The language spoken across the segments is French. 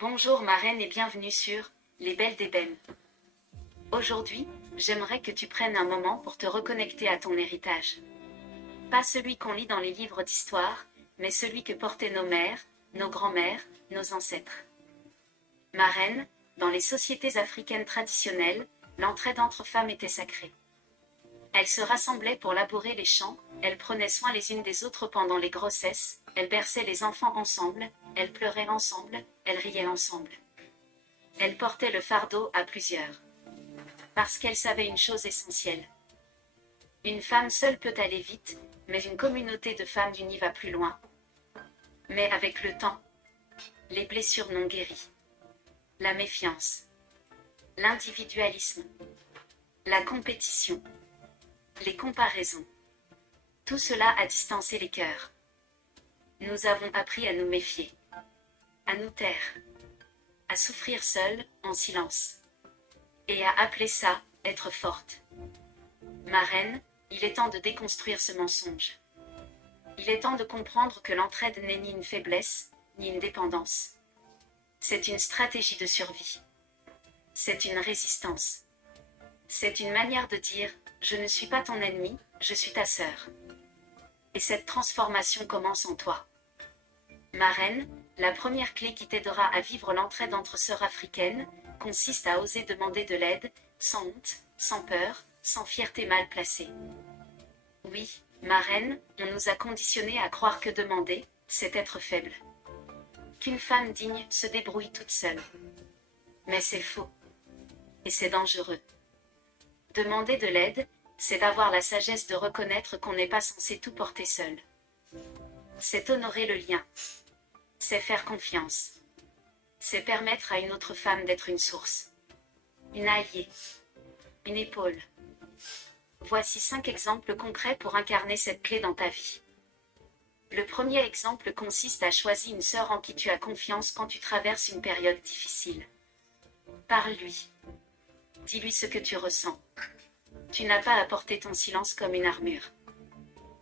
Bonjour ma reine et bienvenue sur Les Belles d'Ébène. Aujourd'hui, j'aimerais que tu prennes un moment pour te reconnecter à ton héritage. Pas celui qu'on lit dans les livres d'histoire, mais celui que portaient nos mères, nos grands-mères, nos ancêtres. Ma reine, dans les sociétés africaines traditionnelles, l'entraide entre femmes était sacrée. Elles se rassemblaient pour labourer les champs, elles prenaient soin les unes des autres pendant les grossesses, elles berçaient les enfants ensemble, elles pleuraient ensemble, elles riaient ensemble. Elles portaient le fardeau à plusieurs. Parce qu'elles savaient une chose essentielle. Une femme seule peut aller vite, mais une communauté de femmes unies va plus loin. Mais avec le temps, les blessures non guéries, la méfiance, l'individualisme, la compétition, les comparaisons, tout cela a distancé les cœurs. Nous avons appris à nous méfier, à nous taire, à souffrir seules, en silence, et à appeler ça être forte. Ma reine, il est temps de déconstruire ce mensonge. Il est temps de comprendre que l'entraide n'est ni une faiblesse, ni une dépendance. C'est une stratégie de survie. C'est une résistance. C'est une manière de dire « Je ne suis pas ton ennemi, je suis ta sœur ». Et cette transformation commence en toi. Ma reine, la première clé qui t'aidera à vivre l'entraide entre sœurs africaines consiste à oser demander de l'aide, sans honte, sans peur, sans fierté mal placée. Oui, ma reine, on nous a conditionnés à croire que demander, c'est être faible. Qu'une femme digne se débrouille toute seule. Mais c'est faux. Et c'est dangereux. Demander de l'aide, c'est d'avoir la sagesse de reconnaître qu'on n'est pas censé tout porter seul. C'est honorer le lien. C'est faire confiance. C'est permettre à une autre femme d'être une source. Une alliée. Une épaule. Voici 5 exemples concrets pour incarner cette clé dans ta vie. Le premier exemple consiste à choisir une sœur en qui tu as confiance quand tu traverses une période difficile. Parle-lui. Dis-lui ce que tu ressens. Tu n'as pas à porter ton silence comme une armure.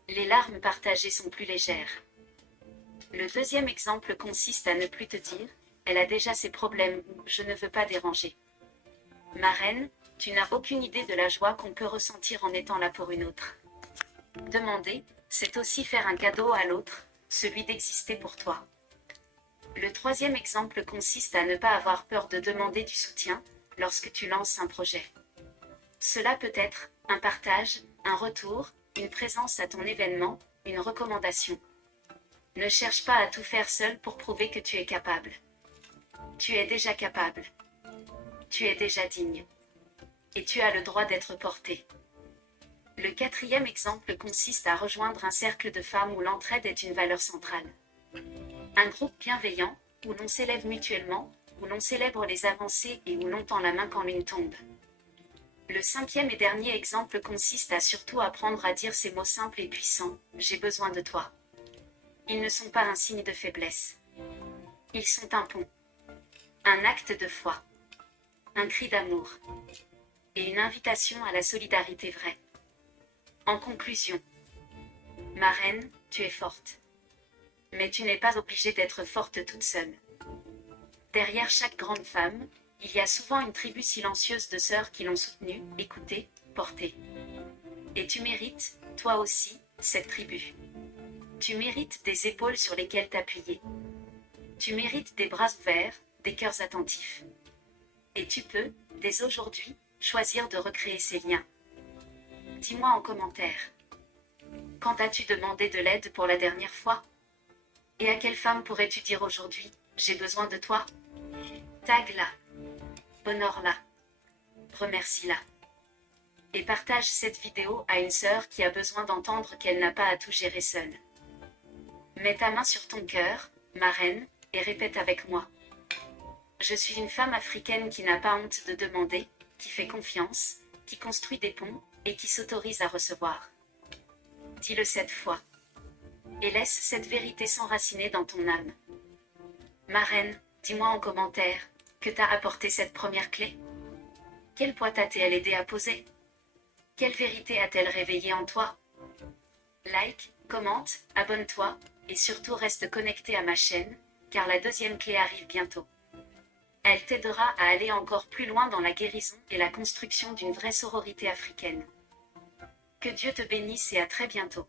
Les larmes partagées sont plus légères. Le deuxième exemple consiste à ne plus te dire « Elle a déjà ses problèmes » ou « Je ne veux pas déranger ». Ma reine, tu n'as aucune idée de la joie qu'on peut ressentir en étant là pour une autre. Demander, c'est aussi faire un cadeau à l'autre, celui d'exister pour toi. Le troisième exemple consiste à ne pas avoir peur de demander du soutien lorsque tu lances un projet. Cela peut être un partage, un retour, une présence à ton événement, une recommandation. Ne cherche pas à tout faire seul pour prouver que tu es capable. Tu es déjà capable. Tu es déjà digne. Et tu as le droit d'être porté. Le quatrième exemple consiste à rejoindre un cercle de femmes où l'entraide est une valeur centrale. Un groupe bienveillant, où l'on s'élève mutuellement, où l'on célèbre les avancées et où l'on tend la main quand l'une tombe. Le cinquième et dernier exemple consiste à surtout apprendre à dire ces mots simples et puissants « J'ai besoin de toi ». Ils ne sont pas un signe de faiblesse. Ils sont un pont. Un acte de foi. Un cri d'amour. Et une invitation à la solidarité vraie. En conclusion, ma reine, tu es forte. Mais tu n'es pas obligée d'être forte toute seule. Derrière chaque grande femme, il y a souvent une tribu silencieuse de sœurs qui l'ont soutenue, écoutée, portée. Et tu mérites, toi aussi, cette tribu. Tu mérites des épaules sur lesquelles t'appuyer. Tu mérites des bras ouverts, des cœurs attentifs. Et tu peux, dès aujourd'hui, choisir de recréer ces liens. Dis-moi en commentaire. Quand as-tu demandé de l'aide pour la dernière fois? Et à quelle femme pourrais-tu dire aujourd'hui « J'ai besoin de toi » Tag-la. Honore-la. Remercie-la. Et partage cette vidéo à une sœur qui a besoin d'entendre qu'elle n'a pas à tout gérer seule. Mets ta main sur ton cœur, ma reine, et répète avec moi. Je suis une femme africaine qui n'a pas honte de demander, qui fait confiance, qui construit des ponts, et qui s'autorise à recevoir. Dis-le 7 fois. Et laisse cette vérité s'enraciner dans ton âme. Ma reine, dis-moi en commentaire, que t'a apporté cette première clé? Quel poids t'a-t-elle aidé à poser? Quelle vérité a-t-elle réveillé en toi? Like, commente, abonne-toi, et surtout reste connecté à ma chaîne, car la deuxième clé arrive bientôt. Elle t'aidera à aller encore plus loin dans la guérison et la construction d'une vraie sororité africaine. Que Dieu te bénisse et à très bientôt.